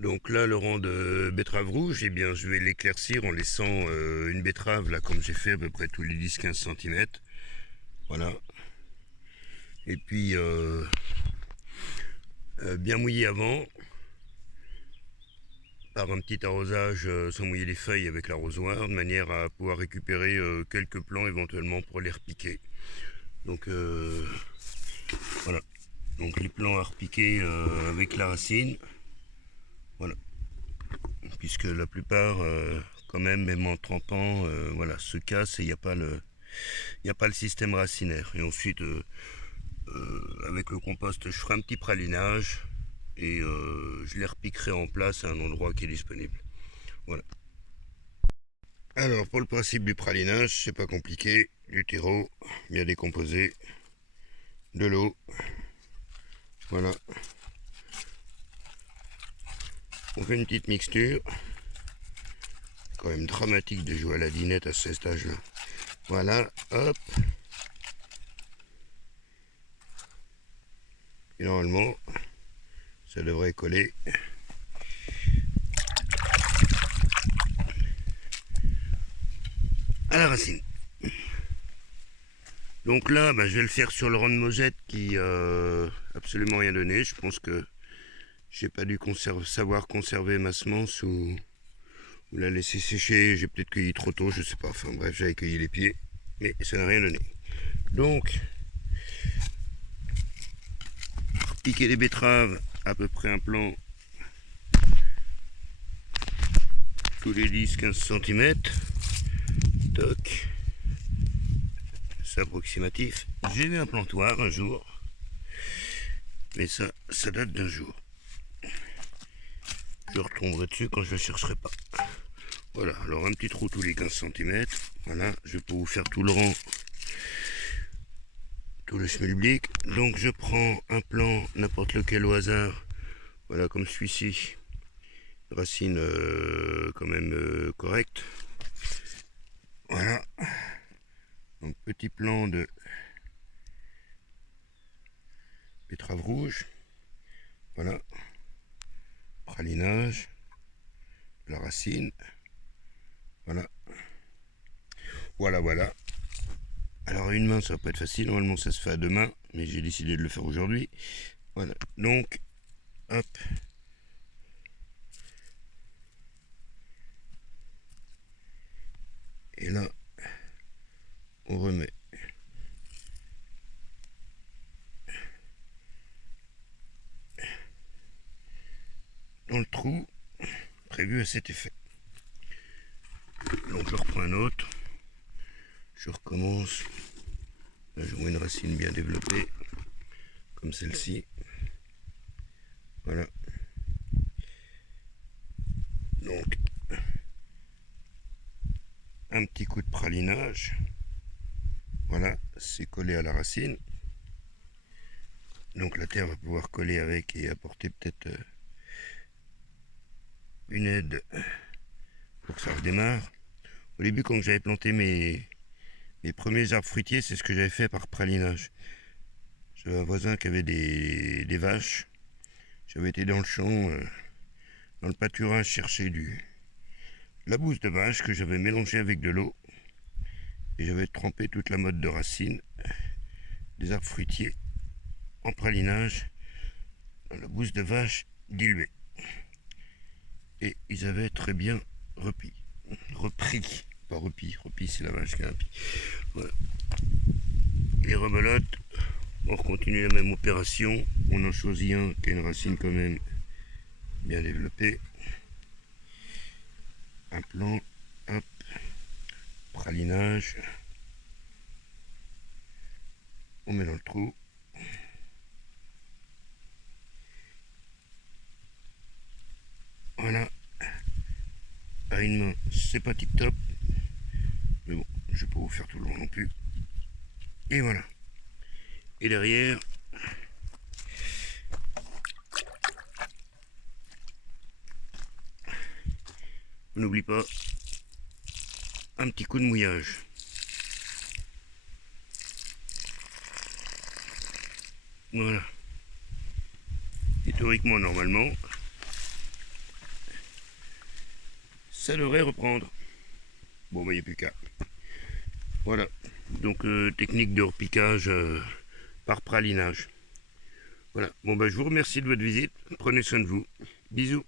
Donc là, le rang de betterave rouge, eh bien, je vais l'éclaircir en laissant une betterave, là, comme j'ai fait à peu près tous les 10-15 cm. Voilà. Et puis, bien mouiller avant, par un petit arrosage sans mouiller les feuilles avec l'arrosoir, de manière à pouvoir récupérer quelques plants éventuellement pour les repiquer. Donc, voilà. Donc, les plants à repiquer avec la racine. Voilà. Puisque la plupart, quand même en trempant, voilà, se cassent et il n'y a pas le système racinaire. Et ensuite, avec le compost, je ferai un petit pralinage et je les repiquerai en place à un endroit qui est disponible. Voilà. Alors, pour le principe du pralinage, c'est pas compliqué. Du terreau bien décomposé, de l'eau, voilà. On fait une petite mixture. C'est quand même dramatique de jouer à la dinette à ce stage-là. Voilà, hop. Et normalement, ça devrait coller. À la racine. Donc là, je vais le faire sur le rang de Mosette qui absolument rien donné. Je pense que j'ai pas dû savoir conserver ma semence ou la laisser sécher. J'ai peut-être cueilli trop tôt, je sais pas. Enfin bref, j'avais cueilli les pieds, mais ça n'a rien donné. Donc, piquer les betteraves, à peu près un plant tous les 10-15 cm. Toc. C'est approximatif. J'ai eu un plantoir un jour, mais ça date d'un jour. Je retomberai dessus quand je ne chercherai pas. Voilà, alors un petit trou tous les 15 cm. Voilà, je peux vous faire tout le rang, tout le schmilblick. Donc je prends un plant, n'importe lequel au hasard. Voilà, comme celui-ci. Racine quand même correcte. Voilà. Donc petit plant de betterave rouge. Voilà. Pralinage. La racine. Voilà. Voilà. Alors à une main ça va pas être facile, normalement ça se fait à deux mains, mais j'ai décidé de le faire aujourd'hui. Voilà, donc, hop. Et là, on remet dans le trou prévu à cet effet. Donc je reprends un autre. Je recommence. Là, je vois une racine bien développée, comme celle-ci. Voilà. Donc, un petit coup de pralinage. Voilà, c'est collé à la racine. Donc la terre va pouvoir coller avec et apporter peut-être une aide pour que ça redémarre. Au début, quand j'avais planté mes premiers arbres fruitiers, c'est ce que j'avais fait par pralinage. J'avais un voisin qui avait des vaches. J'avais été dans le champ, dans le pâturage, chercher la bouse de vache que j'avais mélangée avec de l'eau. Et j'avais trempé toute la motte de racines des arbres fruitiers en pralinage dans la bouse de vache diluée. Et ils avaient très bien repris. Pas repris c'est la vache qui a un pis. Voilà. Les rebelotes, on continue la même opération. On en choisit un qui a une racine quand même bien développée. Un plant, hop, pralinage. On met dans le trou. Voilà. À une main, c'est pas tip top. Mais bon, je vais pas vous faire tout le long non plus. Et voilà. Et derrière, on n'oublie pas un petit coup de mouillage. Voilà. Et théoriquement, normalement, ça devrait reprendre. Bon, bah, il n'y a plus qu'à. Voilà. Donc, technique de repiquage par pralinage. Voilà. Bon, bah, je vous remercie de votre visite. Prenez soin de vous. Bisous.